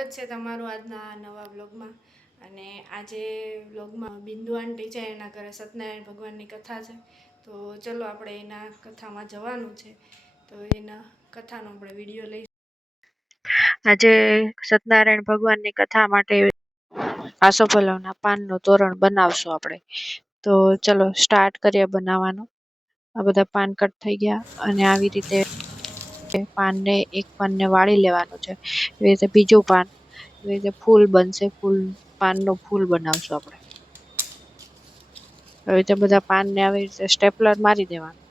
સ્વાગત છે તમારું આજના નવા વ્લોગમાં. અને આજે વ્લોગમાં બિંદુ આંટી છે, એના ઘરે સત્યનારાયણ ભગવાનની કથા છે. તો ચલો આપણે એના કથામાં જવાનું છે, તો એના કથાનો આપણે વિડીયો લઈ. આજે સત્યનારાયણ ભગવાનની કથા માટે આસોપલવના પાનનું તોરણ બનાવશું આપણે. તો ચલો સ્ટાર્ટ કરીએ બનાવવાનું. આ બધા પાન કટ થઈ ગયા અને આવી રીતે પાનને એક પાનને વાળી લેવાનું છે. એવી રીતે બીજું પાન, એવી રીતે ફૂલ બનશે. પાનનું ફૂલ બનાવશું આપણે. આવી રીતે બધા પાનને આવી રીતે સ્ટેપલર મારી દેવાનું.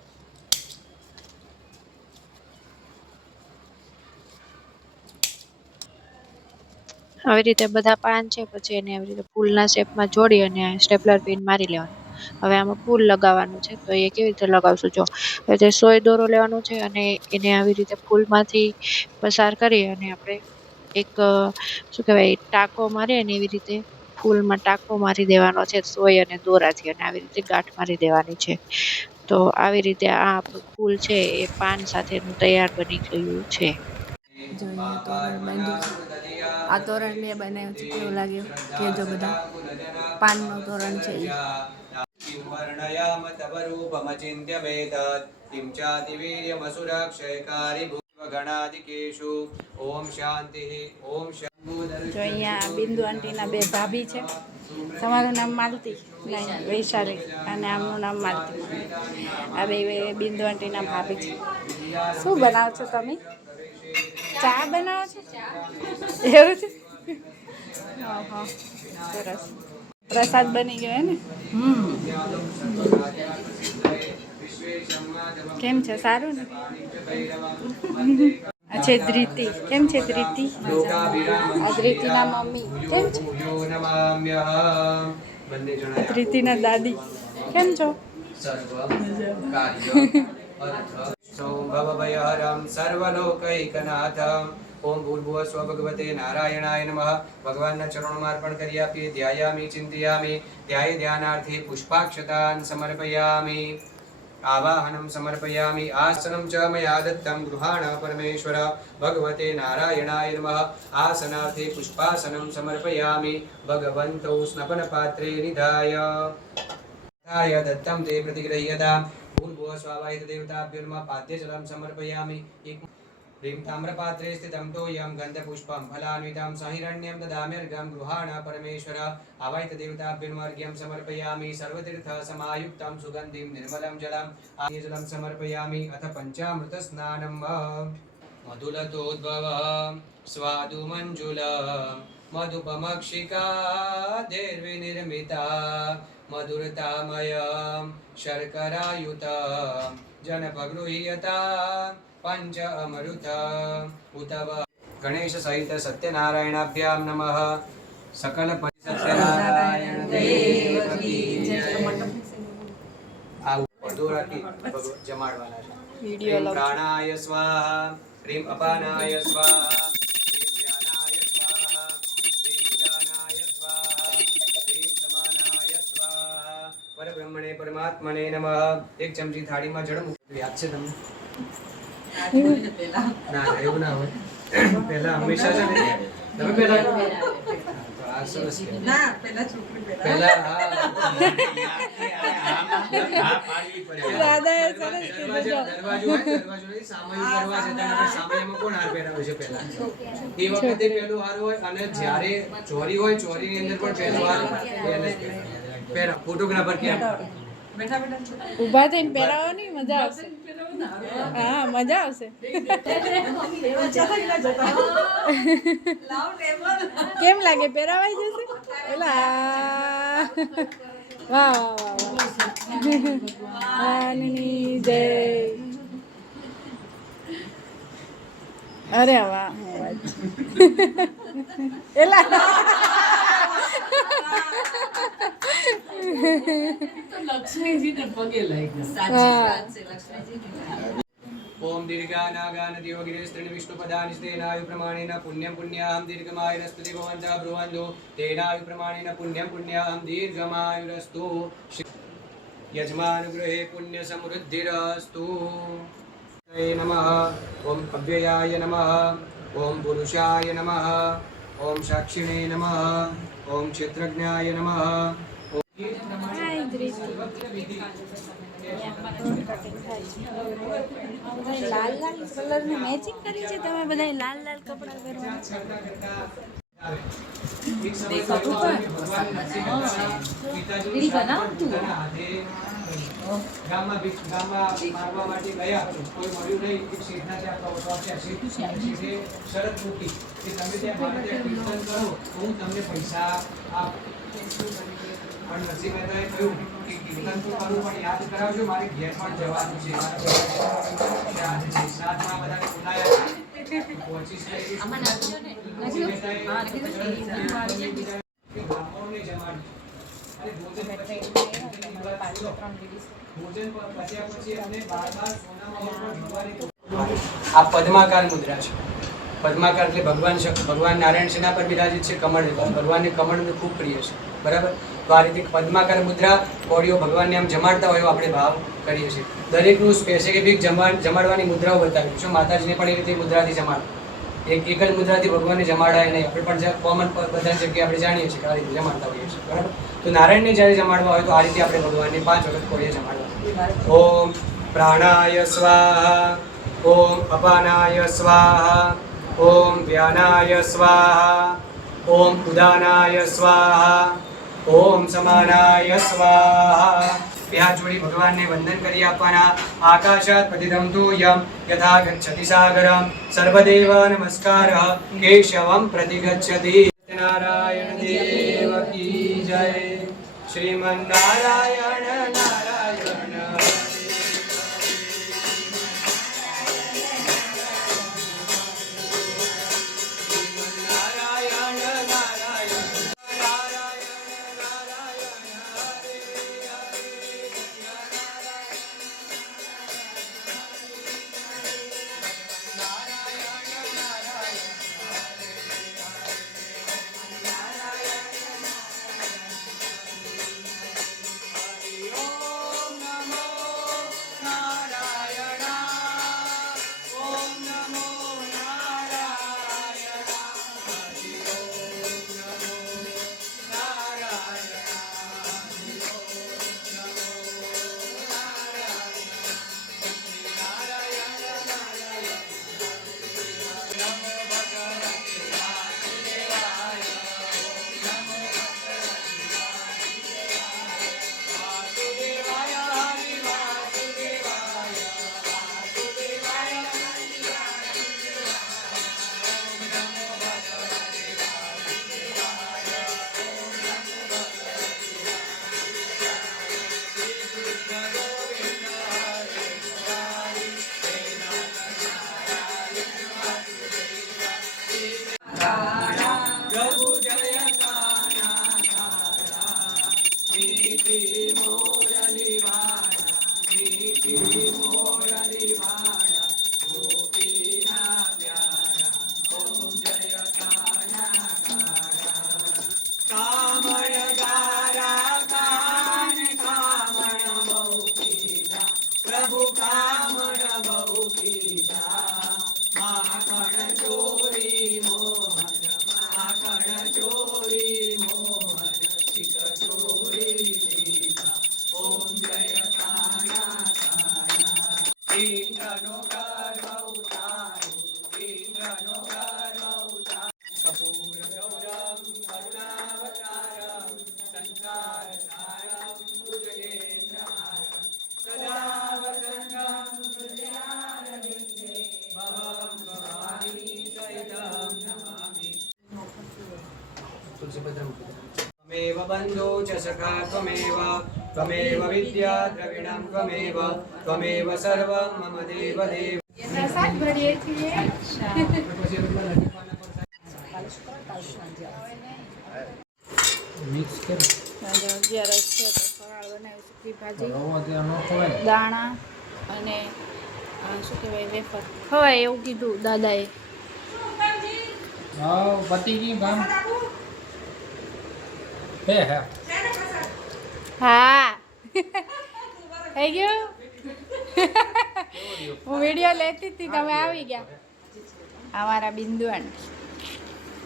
આવી રીતે બધા પાન છે, પછી એને આવી રીતે ફૂલના શેપમાં જોડી અને સ્ટેપલર પિન મારી લેવાનું. હવે આમાં ફૂલ લગાવવાનું છે, તો એ કેવી રીતે લગાવશું જો. એટલે સોય દોરો લેવાનો છે અને એને આવી રીતે ફૂલમાંથી પસાર કરી અને આપણે એક શું કહેવાય ટાંકો મારીએ ને એવી રીતે ફૂલમાં ટાંકો મારી દેવાનો છે સોય અને દોરાથી, અને આવી રીતે ગાંઠ મારી દેવાની છે. તો આવી રીતે આ આપણું ફૂલ છે એ પાન સાથેનું તૈયાર બની ગયું છે. જો અહીંયા તોરણ બાંધ્યું છે. આ તોરણ મેં બનાવ્યું છે, કેવું લાગ્યું કે જો બધા પાનનું તોરણ છે એ. वर्णयाम तव रूपमचिन्त्यमेतत् किं चातिवीर्यमसुरक्षयकारि भूगणादिकेषु ओम शान्तिः ओम જો અહીંયા બિંદુ આંટીના બે ભાભી છે. તમારું નામ માલતી, નહીં વૈશાલી, અને આમનું નામ માલતી. આ બે બિંદુ આંટીના ભાભી છે. શું બનાવો છો તમે? ચા બનાવો છો? એવું છે? હા, સરસ. પ્રસાદ બની ગયો હે ને? કેમ છે? સારું ને? આ છે ધ્રીતિ. કેમ છે ધ્રીતિ? આ ધ્રીતિના મમ્મી કેમ છે? ધ્રીતિના દાદી કેમ છો? सौभवभयहरं सर्वलोकैकनाथं ओम भूर्भुवः स्व भगवते नारायणाय नमः. भगवानના ચરણોમાં અર્પણ કરી આપીએ. ધ્યાયામિ ચિંતયામિ. ધ્યાય ધ્યાનાર્થે પુષ્પાક્ષતાન સમર્પયામિ. आवाहनं समर्पयामि. आसनं च मया दत्तं गृहाण परमेश्वर भगवते नारायणाय नमः. आसनार्थे पुष्पासनं समर्पयामि. भगवन्तौ स्नपनपात्रे निधाय दत्तं ते प्रतिगृह्यतां. भूर्भुवः स्वावाहित देवताभ्यो नमः. पाद्यजलं समर्पयामि. ह्रीं ताम्रपात्रे स्थितं तोयं गन्धपुष्पं फलान्वितं सहिरण्यं ददाम्यर्घं गृहाण परमेश्वर. आवाहित देवताभ्यो अर्घ्यं समर्पयामि. सर्वतीर्थसमायुक्तं सुगन्धिं निर्मलं जलम् आद्यजलं समर्पयामि. अथ पञ्चामृतस्नानं मधुलतोद्भव स्वादु मञ्जुल मधुपमक्षिका देर्विनिर्मिता मधुरतामयं शर्करायुता जनपगृह्यता पंच अमृत उतव. गणेश सहित सत्यनारायणाभ्यां नमः. सकल सत्यनारायण देव की जय. जमाड़वाना है. ह्रीं प्राणाय स्वाहा. ह्रीं अपानाय स्वाहा. ह्रीं व्यानाय स्वाहा. ह्रीं उदानाय स्वाहा. ह्रीं समानाय स्वाहा. परब्रह्मणे परमात्मने नमः. एक चमची थाली में जड़ मूक. याद छे तमने? ના એવું ના હોય. પહેલા હંમેશા છે ને તમે પહેલા આ સરસ કે ના પહેલા છોકરી પહેલા હા પાડવી પડે. દાદા એ સરસ કીધું. દરવાજો ની સામય કરવા છે. તમે સામયમાં કોણ હાર પહેરાવે છે પહેલા? એ વખતે પહેલું હાર હોય, અને જ્યારે ચોરી હોય ચોરીની અંદર પણ પહેલું હાર પહેરા. ફોટોગ્રાફર કે બેઠા બેઠા ઊભા થઈને પહેરાવો ની મજા આવશે. હા મજા આવશે. કેમ લાગે? પહેરાવાઈ જશે? એલા વાહ વાહ વાહ. જય. અરે વાહ. એલા લક્ષ્મીજીને પગે લાગ્યા. ओम दीर्घानागान दियोगिरेस्त्रीणि विष्णुपदानि तेनायु प्रमाणेन पुण्यं पुण्याहं दीर्घमायुरस्तु भवन्तः ब्रुवन्तु. तेनायु प्रमाणेन पुण्यं पुण्याहं दीर्घमायुरस्तु. यजमानुगृहे पुण्य समृद्धिरस्तु. नमः. ओम अव्ययाय नमः. ओम पुरुषाय नमः. ઓમ સાક્ષિણે નમઃ. ઓમ ક્ષેત્રજ્ઞાય નમઃ. હાય દ્રિષ્ટિ. કટિંગ થાય છે. આ બધા લાલ લાલ કલરનું મેચિંગ કરી છે તમે બધા લાલ લાલ કપડાં પહેરવાના છે. ગામમાં મારવા માટે ગયા, કોઈ મળ્યું નહીં. એક શેઠના ત્યાં પહોંચ્યા. શેઠે શરત મૂકી કે તમે ત્યાં મારે ત્યાં કીર્તન કરો તો હું તમને પૈસા આપું. પણ નરસિંહ મહેતાએ કહ્યું કે કીર્તન તો કરું પણ યાદ કરાવજો, મારે ઘેર પણ જવાનું છે. આજે સાતમાં બધાને બોલાયા છે. પહોંચીશ નહીં. નરસિંહ મહેતાએ બ્રાહ્મણોને જમાડી. અને ભોજન પછી અમને 12 સોનામાં આ પદ્માકાર મુદ્રા છે. પદ્માકાર એટલે ભગવાન નારાયણ સેના પર બિરાજિત છે. કમળ, ભગવાનને કમળ ખૂબ પ્રિય છે. બરાબર? તો આ રીતે પદ્માકાર મુદ્રા કોળીઓ ભગવાનને આમ જમાડતા હોય એવો આપણે ભાવ કરીએ છીએ. દરેકનું સ્પેસિફિક જમાડવાની મુદ્રાઓ બતાવી છે. માતાજીને પણ એ રીતે મુદ્રાથી જમાડો. એક જ મુદ્રાથી ભગવાનને જમાડાય નહીં. આપણે પણ કોમન બધા જગ્યાએ આપણે જાણીએ છીએ કે આ રીતે જમાડતા હોઈએ છીએ. બરાબર? તો નારાયણને જ્યારે જમાડવા હોય તો આ રીતે આપણે ભગવાનને 5 વખત કોળીએ જમાડવા. ઓમ પ્રાણાય સ્વાહા. ઓમ અપાનાય સ્વાહા. ઓમ વ્યાનાય સ્વાહા. ઓમ ઉદાનાય સ્વાહા. ઓમ સમાનાય સ્વાહા. બે હાથ જોડી ભગવાનને વંદન કરી આપવાના. આકાશાત પતિતમ તુયમ યથા ગચ્છતિ સાગરમ સર્વદેવ નમસ્કારઃ કેશવમ પ્રતિગચ્છતિ. નારાયણ દેવ કી જય. શ્રીમન નારાયણ નારાયણ. त्वमेव बन्धो च सखा त्वमेव त्वमेव विद्या द्रविणं त्वमेव त्वमेव सर्वं मम देव देव. પ્રસાદ ભરીએ છીએ. મિક્સ કરો. 11 છે તો ફરાળ બનાવી સૂકી ભાજી, દાણા અને શું કહેવાય વેફર ખવાય એવું કીધું દાદાએ. હા પતિ ગયું કામ. હે હે હા થઈ ગયું. હું વિડીયો લેતી હતી તમે આવી ગયા. અમારા બિંદુ આંટી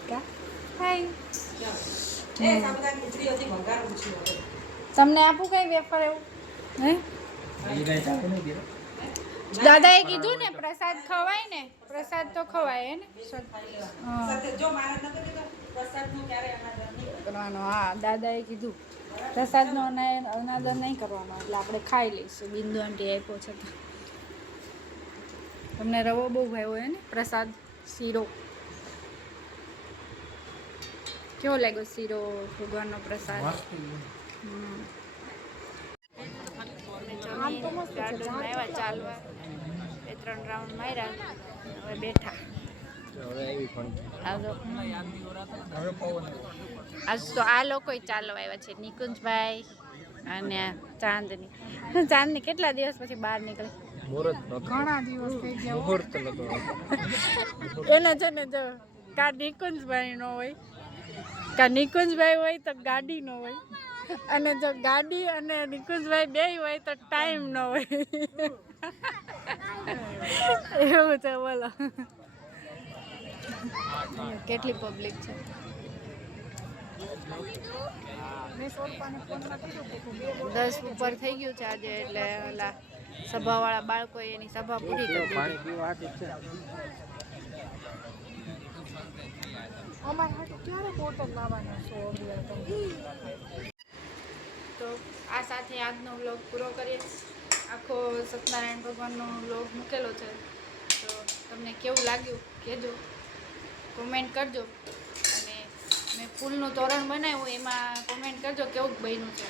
કા ખાઈ તમને આપું કઈ વેફર એવું હે દાદાએ કીધું ને પ્રસાદ ખવાય ને પ્રસાદ તો ખવાય હે ને કરવાનો હા દાદાએ કીધું પ્રસાદનો અનાદર નહીં કરવાનો એટલે આપણે ખાઈ લઈશું બિંદુ આંટી આપ્યો છે તો તમને રવો બહુ ભાવ્યો હે ને પ્રસાદ શીરો કેવો લાગ્યો શીરો ભગવાનનો પ્રસાદ ગાર્ડનમાં આવ્યા ચાલવા 2-3 રાઉન્ડ માર્યા હવે બેઠા આજ તો આ લોકો ચાલવા આવ્યા છે નિકુંજભાઈ અને ચાંદની કેટલા દિવસ પછી બહાર નીકળી ઘણા દિવસ થઈ ગયા એને છે ને જો કા નિકુંજભાઈ નો હોય કા નિકુંજભાઈ હોય તો ગાડી નો હોય અને જો ગાડી અને નિકુંજભાઈ બે હોય તો ટાઈમ ન હોય એવું છે બોલો કેટલી પબ્લિક છે 10 ઉપર થઈ ગયું છે આજે એટલે ઓલા સભાવાળા બાળકો એની સભા પૂરી કરી દીધી તો આ સાથે આજનો વ્લોગ પૂરો કરીએ આખો સત્યનારાયણ ભગવાનનો વ્લોગ મૂકેલો છે તો તમને કેવું લાગ્યું કહેજો કોમેન્ટ કરજો અને મેં ફૂલનું તોરણ બનાવ્યું એમાં કોમેન્ટ કરજો કેવું બન્યું છે